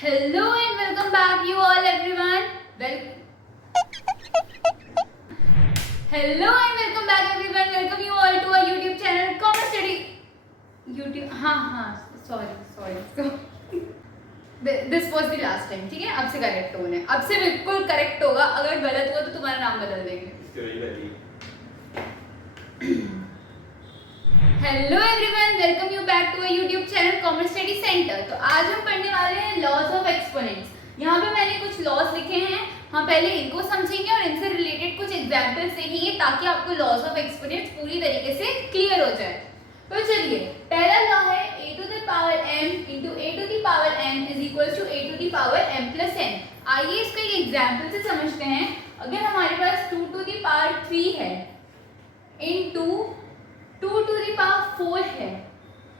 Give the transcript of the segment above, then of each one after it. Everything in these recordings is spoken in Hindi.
Hello and welcome back you all everyone. Hello and welcome back everyone. Welcome you all to our YouTube channel Commerce Study. YouTube sorry. This was the last time. ठीक है, अब से करेक्ट होना है. अब से बिल्कुल करेक्ट होगा. अगर गलत हुआ तो तुम्हारा नाम बदल देंगे. Hello everyone, welcome you back to our YouTube channel commerce study centre. तो आज हम पढ़ने वाले हैं लॉज ऑफ एक्सपोनेंट्स. यहाँ पे मैंने कुछ लॉज लिखे हैं. हम पहले इनको समझेंगे और इनसे रिलेटेड कुछ एग्जांपल्स देखेंगे ताकि आपको लॉज ऑफ एक्सपोनेंट्स पूरी तरीके से क्लियर हो जाए. तो चलिए, पहला लॉ है a to the power m into a to the power n is equals to a to the power m plus n. आइए इसको एक एग्जांपल से समझते हैं. अगर हमारे पास 2 टू द पावर 3 है into 2 टू द पावर 4 है,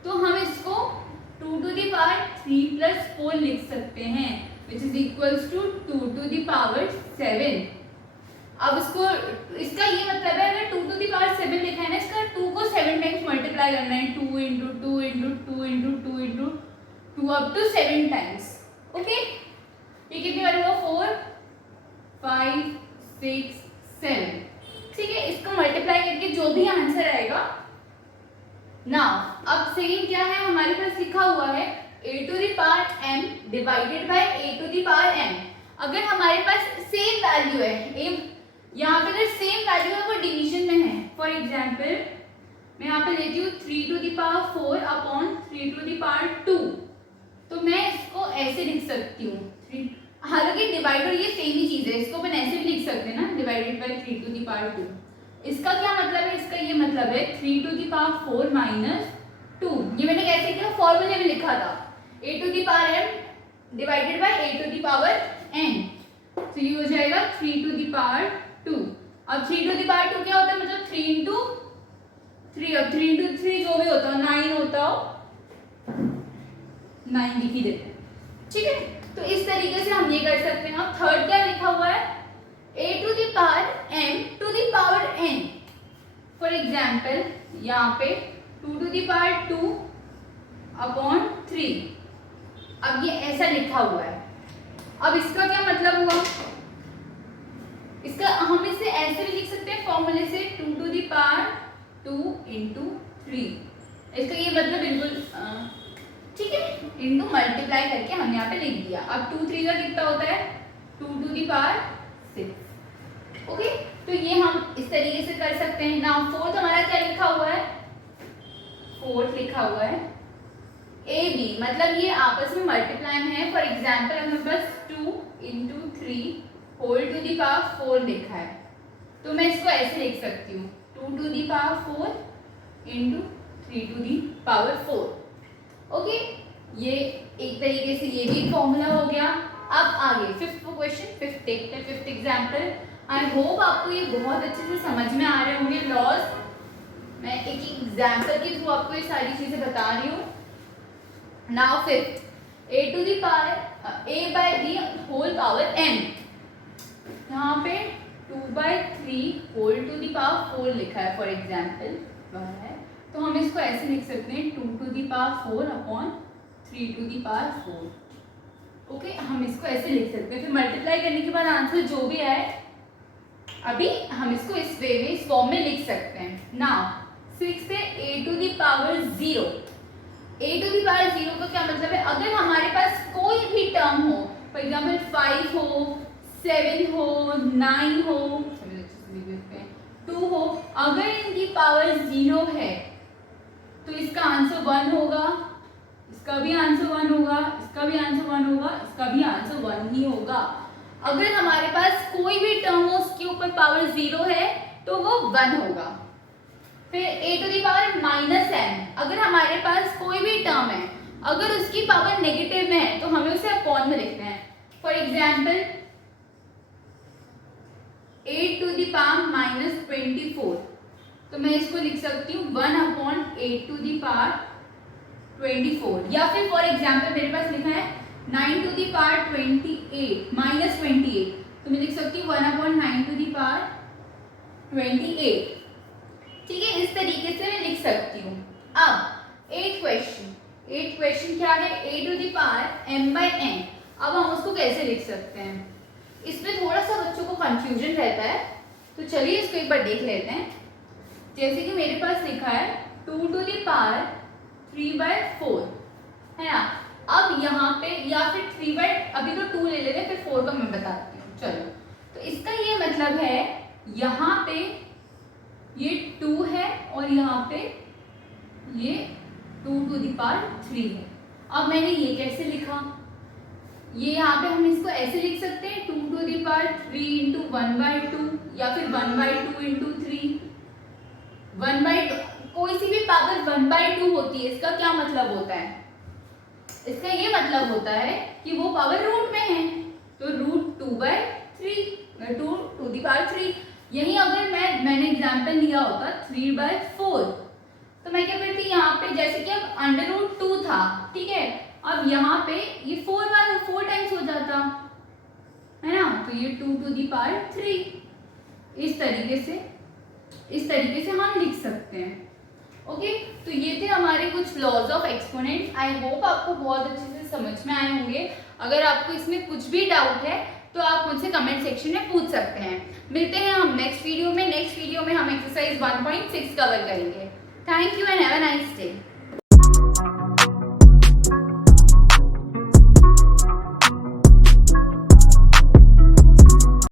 तो हम इसको 2 टू द पावर 3 plus 4 लिख सकते हैं, which is equals to 2 to the power 7. अब इसका ये मतलब है, अगर 2 टू द पावर 7 लिखा है ना, इसका 2 को 7 टाइम्स मल्टीप्लाई करना है. 2 into 2 into 2 into 2 into 2 up to 7 times. Okay, ये कितनी बार होगा? 4 5 6 7. ठीक है, इसको मल्टीप्लाई करके जो भी आंसर आएगा. नाउ अब सेकंड क्या है, हमारे पास लिखा हुआ है a to the power m divided by a to the power n. अगर हमारे पास सेम वैल्यू है, यहाँ पे अगर सेम वैल्यू है वो डिवीजन में है. फॉर एग्जांपल मैं यहाँ पे लेती हूँ 3 to the power 4 upon 3 to the power 2. तो मैं इसको ऐसे लिख सकती हूँ. हालांकि डिवाइडर ये सेम ही चीज है, इसको अपन ऐसे भी लिख सकते हैं ना, divided by 3 to the power 2. इसका क्या मतलब है? इसका ये मतलब है 3 टू द पावर 4 माइनस 2. ये मैंने कैसे किया? फॉर्मूले में लिखा था, a to the power m divided by a to the power n. तो ये हो जाएगा 3 टू द पावर 2. अब 3 टू द पावर 2 क्या होता है? मतलब 3 into 3. अब 3 into 3 जो भी होता हो, 9 होता हो, 9 लिख ही देते हैं. ठीक है, तो इस तरीके से हम ये कर सकते हैं. अब थर्ड क्या लिखा हुआ है? a to the power m to the power n. For example यहाँ पे 2 टू द पावर 2 अपॉन 3. अब ये ऐसा लिखा हुआ है. अब इसका क्या मतलब हुआ? इसका हम इसे ऐसे भी लिख सकते हैं फॉर्मूले से, 2 टू द पावर 2 into 3. इसका ये मतलब बिल्कुल ठीक है, इनको मल्टीप्लाई करके हमने यहाँ पे लिख दिया. अब 2 3 का कितना होता है? 2 टू द पावर 6. ओके, तो ये हम इस तरीके से कर सकते हैं. नाउ फोर्थ हमारा क्या लिखा हुआ है? फोर्थ लिखा हुआ है ए बी, मतलब ये आपस में मल्टीप्लाई में है. फॉर एग्जाम्पल हमें बस 2 into 3 whole to the power 4 लिखा है, तो मैं इसको ऐसे लिख सकती हूँ 2 to the power 4 into 3 to the power 4. Okay, ये एक तरीके से ये भी फॉर्मूला हो गया. अब आगे फिफ्थ क्वेश्चन, फिफ्थ देखते हैं, फिफ्थ एग्जाम्पल. आई होप आपको ये बहुत अच्छे से समझ में आ रहे होंगे लॉज. मैं एक एग्जाम्पल के थ्रू आपको ये सारी चीजें बता रही हूँ. Now fifth, a to the power a by b whole power m. यहाँ पे 2/3 होल टू द पावर 4 लिखा है. फॉर एग्जाम्पल वह है, तो हम इसको ऐसे लिख सकते हैं 2 to the power 4 upon 3 to the power 4. Okay, हम इसको ऐसे लिख सकते हैं. फिर मल्टीप्लाई करने के बाद आंसर जो भी आए, अभी हम इसको इस वे में, इस फॉर्म में लिख सकते हैं. नाउ सिक्स्थ है a to the power 0. a to the power 0 का क्या मतलब है? अगर हमारे पास कोई भी टर्म हो, फॉर एग्जाम्पल 5 हो, 7 हो, 9 हो, 2 हो, अगर इनकी पावर 0 है तो इसका आंसर 1 होगा, इसका भी आंसर 1 होगा, इसका भी आंसर 1 होगा, इसका भी आंसर 1 ही होगा. अगर हमारे पास कोई भी टर्म हो उसके ऊपर पावर 0 है तो वो 1 होगा. फिर a to the power minus n, अगर हमारे पास कोई भी टर्म है, अगर उसकी पावर नेगेटिव में है तो हमें उसे अपॉन में लिखना है. For example 8 to the power minus 24, तो मैं इसको लिख सकती हूँ 1 अपॉन 8 टू द पावर 24. या फिर फॉर एग्जाम्पल मेरे पास लिखा है 9 टू द पावर 28 माइनस 28, तो मैं लिख सकती हूँ 1 अपॉन 9 टू द पावर 28. ठीक है, इस तरीके से मैं लिख सकती हूँ. अब 8th क्वेश्चन क्या है? a to the power m by n. अब हम उसको कैसे लिख सकते हैं, इसमें थोड़ा सा बच्चों को कंफ्यूजन रहता है, तो चलिए इसको एक बार देख लेते हैं। जैसे कि मेरे पास लिखा है 2 to the power 3/4 है ना। अब यहाँ पे या फिर 3 अभी तो 2 ले लेते हैं, फिर 4 का मैं बताती हूँ। चलो, तो इसका ये मतलब है यहाँ पे ये 2 है और यहाँ पे ये 2 to the power 3 है। अब मैंने ये कैसे लिखा, ये यहाँ पे हम इसको ऐसे लिख सकते हैं 2 to the power 3 into 1/2 या फिर 1/2 into 3। 1/2 कोई सी भी पावर 1/2 होती है, इसका क्या मतलब होता है, इसका ये मतलब होता है कि वो पावर रूट में है, तो √2/3 2 to the power 3। यही अगर मैंने एग्जांपल लिया होता 3/4, तो मैं क्या करती यहाँ पे, जैसे कि अब √2 था, ठीक है, अब यहाँ पे ये 4 टाइम्स हो जाता है ना, तो ये 2 to the power 3। इस तरीके से हम लिख सकते हैं। ओके, तो ये थे हमारे कुछ laws of exponent. I hope आपको बहुत अच्छे से समझ में आए होंगे। अगर आपको इसमें कुछ भी डाउट है तो आप मुझसे कमेंट सेक्शन में पूछ सकते हैं। मिलते हैं हम नेक्स्ट वीडियो में हम एक्सरसाइज 1.6 कवर करेंगे। Thank you and have a nice day.